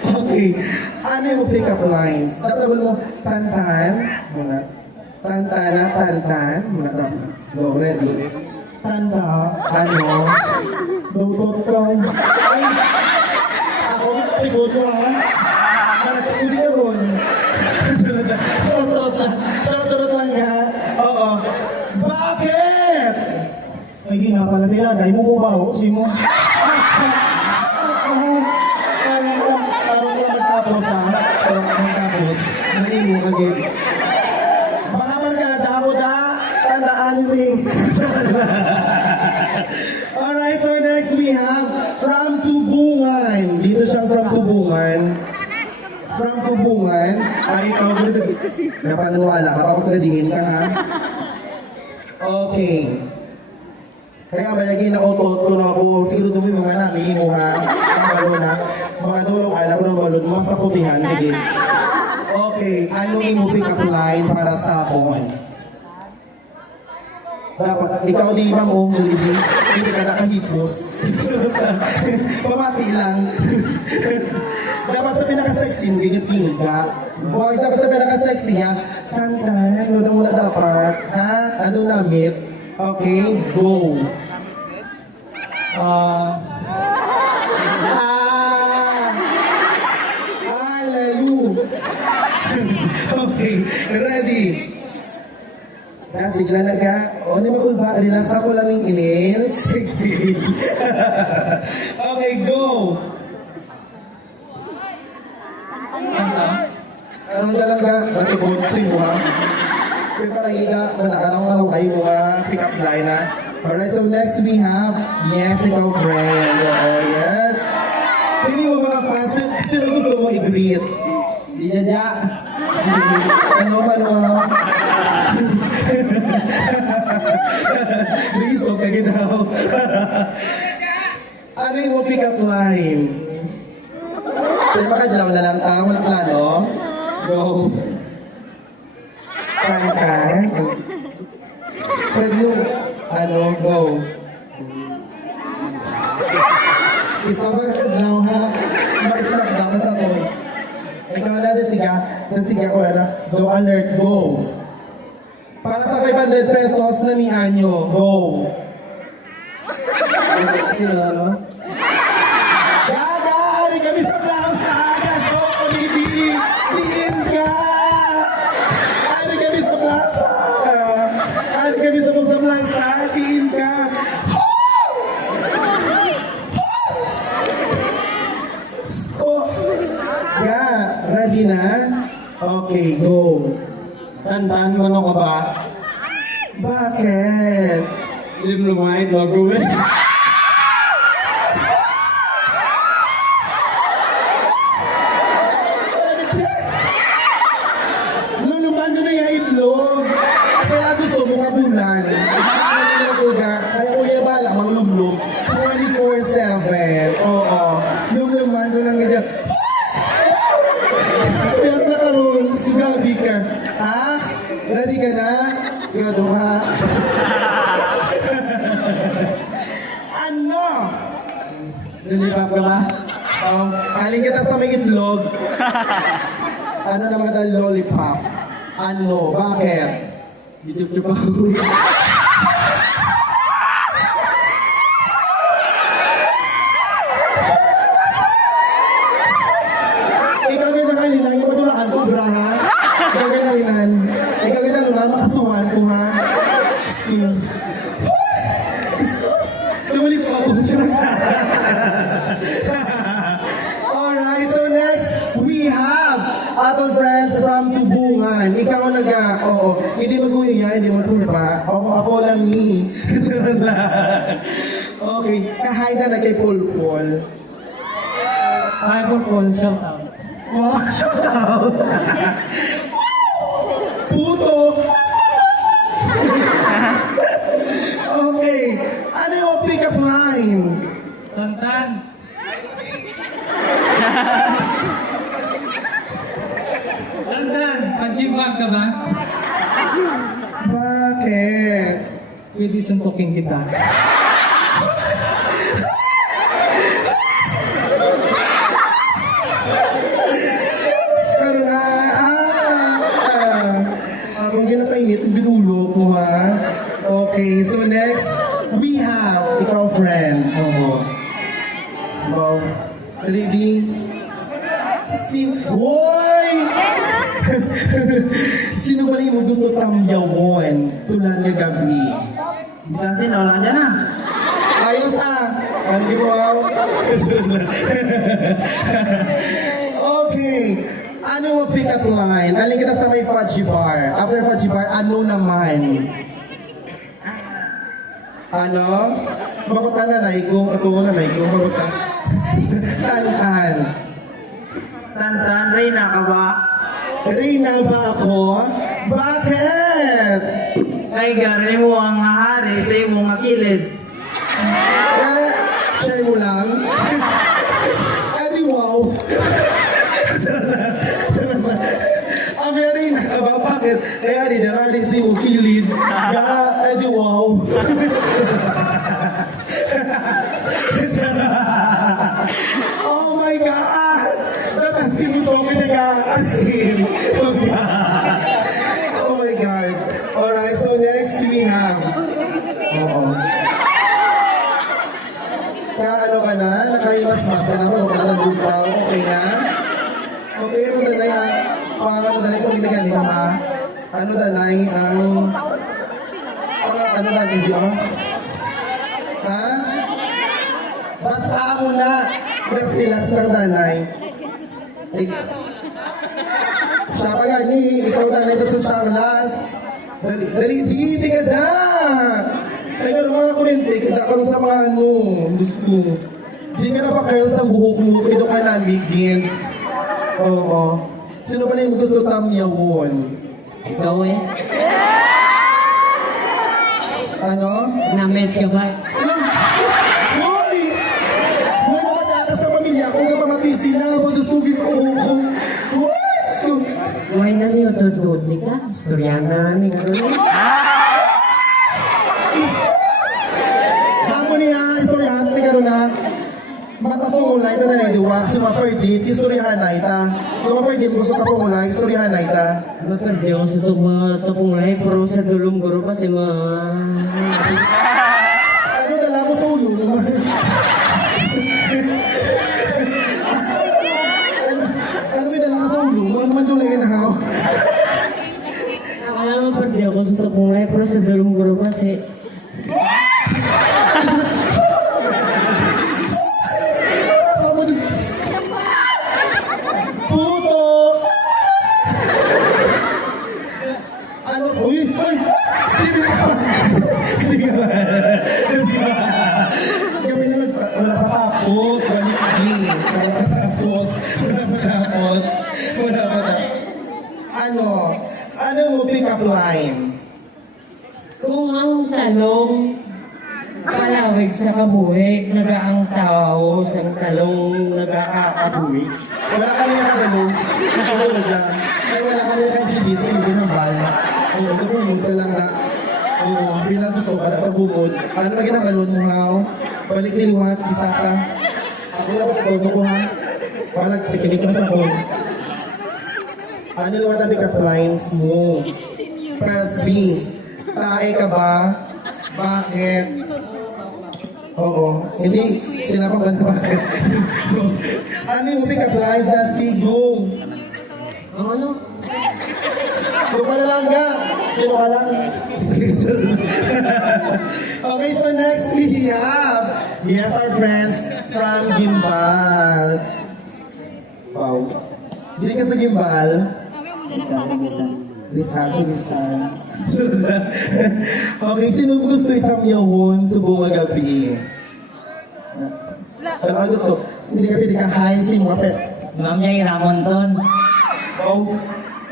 Okay. Ano yung pick-up lines? Tatabal mo, tantan. Muna. Tantana, tantan. Muna dapat. Go, ready? Tanda. Ano? Doutor ka. Ay! Ako, likod mo ha? Managkakuli ka ron. Charot-charot lang. Charot-charot lang ha? Oo. Bakit? Ay, di nga pala nila. Dahil mo ba ako? Simo. Parang ko lang magtapos ha? Parang ko magtapos. Naiimo ka gid. Baka magkada ako da. Tandaan yun eh. Alright, so next we have from Tubungan. Dito siyang from Tubungan. From Tubungan. Ay, ikaw ganito. Napananiwala ka. Kapag kagadingin ka ha? Okay. Kaya malagi na otot ko na ako. Siguro dumi mga namin mo ha. Kamalo na. Mga dulong alam ko ng balon. Mga sa putihan. Sige. Okay. Anong imo pick up line para sa akon? Dapat, ikaw di ba mo, hindi ka nakahipos. Pamati lang. Dapat sa pinaka-sexy, ganyan tingin ka. Boys, dapat sa pinaka-sexy ha. Tantan, ano muna dapat? Ha? Ano namit? Okay, go. Ah! Hallelujah! Okay, ready? Sigla na ka. O, hindi makulba. Relax ako lang yung inhale. Exhale. Okay, go! Karoon ka lang ka. Matibot sa mo ha. Pero parang higa. Manakaraw ka lang kayo mga pick-up line ha. Alright, so next we have Yes, ikaw friend. Oh, yes. Pili mo mga fans. Sino gusto mo i-greet? Di dya. Ano ba Liso ka ginaw. Ano yung pick up line? Kaya makadilaw na lang tao, wala plano. Go. Kantan. Pwede mo, ano, go. Isa ba kadlaw ha? Mag-snack daw sa ko. Ikaw na din siga ko na. Go alert, go. Para sa 500 pesos na ni Anyo, go. Sino ano? Gaga! Ari kami sa plaza! Cash go committee! Diin ka! Ari kami sa plaza! Ari kami sa plaza! Diin ka! Ga, ready na? Okay, go. Tandaan mo ano ka ba? Bakit? Ilim lumay, logo eh. Luluman ko na yung itlog. Pero gusto mo nga bulan. Kaya ko yung bala, maglumlum. 24/7. Oo. Luluman ko lang ganyan. Kaya na karoon. Grabe ka. Ha? Ready ka na? Sigurado ka. Ano? Lilipap ka ba? Aling kita sa may itlog. Ano na mga dahil lollipop? Ano? Bakit? YouTube ako. Ikaw ginakalinan, yung matulakan ko, bra ha? Ikaw ginalinan. Ikaw ginalinan, makasuhan ko ha? Skin. Lumalip ako. Alright, so next, we have Atol friends from Tubungan. Ikaw oo, hindi maguyo yan, hindi matulpa. Ako lang ni. Okay, kahay na kay Pulpol. Hi, Paul. Shout out. Wow, shout out! Puto! Okay, ano yung pick-up line? Tantan. Tantan, panjimbag ka ba? Bakit? Pwede suntukin kita. Ready? Hoy! Sino ba rin mo gusto tamyawon tulad nga gabi? Bisan sin, wala ka dyan ah. Ayos ah! Ano di mo? Okay. Ano mo pick up line? Aling kita sa may fudgy bar. After fudgy bar, ano naman? Ano? Makutan na na ikong. Ako na na ikong. Makutan. Tantan. Tantan, Reyna ka ba? Reyna ba ako? Bakit? Kay gari mo ang hari sa imong makilid. Share mo lang. Adi wow. Ang Reyna ka ba? Bakit? Kaya di naraling sa iyong kilid. Adi wow. Oh my God! Dapat sinuto ko nag-aasin. Oh my God. Alright, so next we have... Oo. Ano ka na? Nakaimas-mas ka na ba? O ka na nagbumpaw? Okay na? Okay, ano na na ano na na kung ginagani ka ma? Ano na na ang... Ano ba? Hindi ako? Ha? Basta mo na. Relax lang danay. Siya pa gani, ikaw danay ito sa siyang last. Dali, di ka da. Ay nga mga kurente, kada ka sa mga ano, Diyos ko. Di ka na pa kayo sa buhok mo, ito ka na bigin. Oo. Sino ba na yung gusto tamyawon? Ikaw eh. Ano? Namit ka ba? Ano? Hoy! Hoy, mamataka sa pamilya ko nga pamatisin na mo, Diyos ko, ginoo ko. Hoy, Diyos ko. Buhay na niyo, tututi ka. Istoryahan na ni Karol. Ako niya, istoryahan ni Karuna. Matapong ulay ito na nediwa. Si Maperdit, istoryahan na ita. Kung Maperdit mo sa tapong ulay, istoryahan na ita. Maperde ako sa itong mga tapungay, pero sa dulong guro kasi mga... Ano dala mo sa ulo mo? Ano may dala ka sa ulo mo? Ano man tulay na ako? Kaya maperde ako sa tapungay, pero sa dulong guro kasi... Amo, Diyos ko. Puto! Ano? Uy! Uy! Hindi pa! Hindi ka ba? Hindi ba? Kami na wala pa tapos. Balik di. Wala pa tapos. Wala pa tapos. Wala pa tapos. Ano? Ano mo pick up line? Kung ang tanong, palawig sa kabuhi, nagaang tao sa talong nagkakabuhi. Wala kami nakagano. Nakagano lang. Ay wala kami nakagibis. Hindi ng bal. Oo, kumod ka lang na. Oo, pinantos ko kada sa bumod. Ano ba ginaganon mo haw? Balik niliwat, isa ka. Ako na ba ito ko ha? Palag, tikinig ka sa phone. Ano liwat ang pick-up lines mo? Press B. Tae ka ba? Bakit? Oo. Hindi. Sila pa ba na bakit? Ano yung pick-up lines na sigong? Ang ano? Doon ka na lang ga. Dito ka lang. Okay, so next we have, yes, our friends from Gimbal. Wow. Hindi ka sa Gimbal? Rizal. Okay, sino gusto itamyawon sa buong gabi? Ano ang gusto? Hindi ka pwede ka hi si mga pet. Ma'am niya Ramon ton. Oh,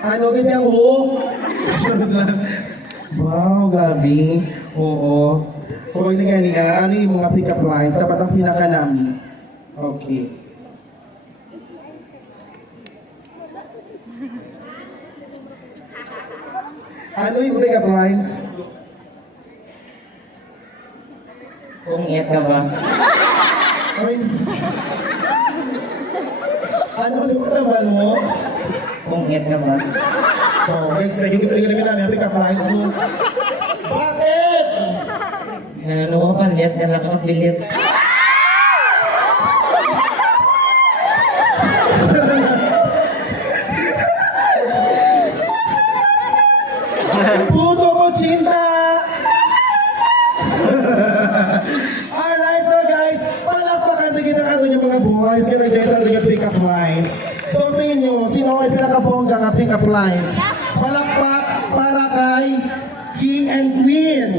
ano ganyan ho? Sunod lang. Wow, grabe. Oo. Kapag nagani ka, ano yung mga pick-up lines? Dapat ang pinakanami. Okay. Ano yung pick-up lines? Kung iyak ka ba? Ay. Ano naman mo? Kung iyak ka ba? Oh, guys, nakikita rin namin namin ang pick-up lines mo. Bakit? Sa ano ko, palit na lang ang bilit. yung pick-up lines. So sa inyo, sino ay pinakabongga nga pick-up lines? Palakpak para kay King and Queen.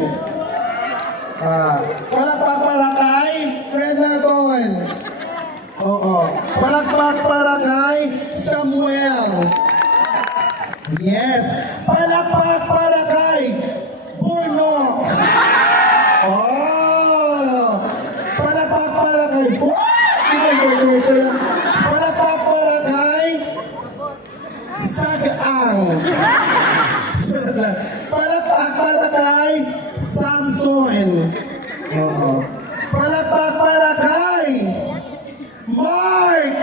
Palakpak para kay Fred Naton. Oo. Palakpak para kay Samuel. Yes. Palakpak para kay Burnok. Oh. Palakpak para kay... Di ba Burnok siya? Palakpak para kay Sagaang. Palakpak para kay Samson. Oo. Palakpak para kay Mark.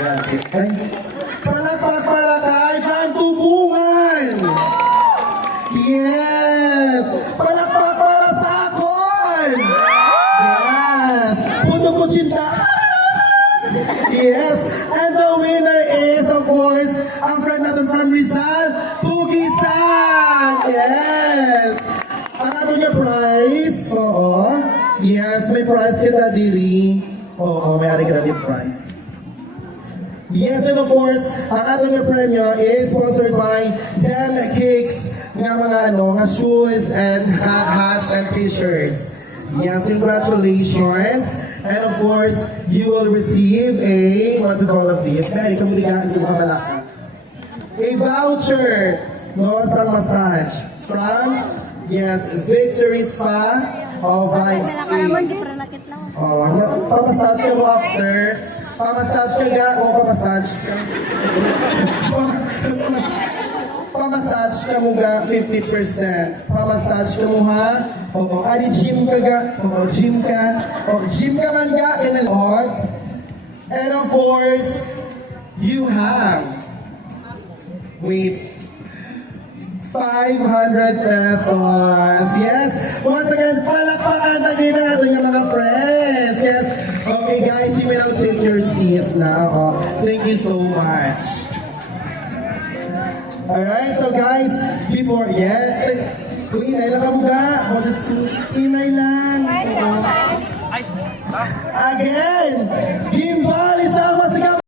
Grabe. Ay. Palakpak para kay Frank Tubungan. Yes. Palakpak para sa akon. Yes. Puno ko cinta. Yes. And the winner is, of course, ang friend natin from Rizal, Pugisan. Yes. Ang ato niya prize. Oo. Yes, may prize kita diri. Oo, may ari kita di prize. Yes, and of course, ang ato niya premyo is sponsored by Dem Cakes nga mga nga shoes and hats and t-shirts. Yes, congratulations. And of course, you will receive a, what we call of this, Mary, kamuligaan ko malaka. A voucher, no, sa massage from, yes, Victory Spa o Vibes 8. Oh, pamassage ka mo after. Pamassage ka ga o pamassage ka. Pamassage ka mo ga 50%. Pamassage ka mo ha. Oo, ari gym ka ga. Oo, gym ka. Oo, gym ka man ga. Kinalot. And of course, you have, wait, 500 pesos. Yes. Once again, palakpakan tayo ng ating mga friends. Yes. Okay guys, you may now take your seat now. Oh, thank you so much. Alright, so guys, before, yes. Inay lang ka mga. Inay lang. Again,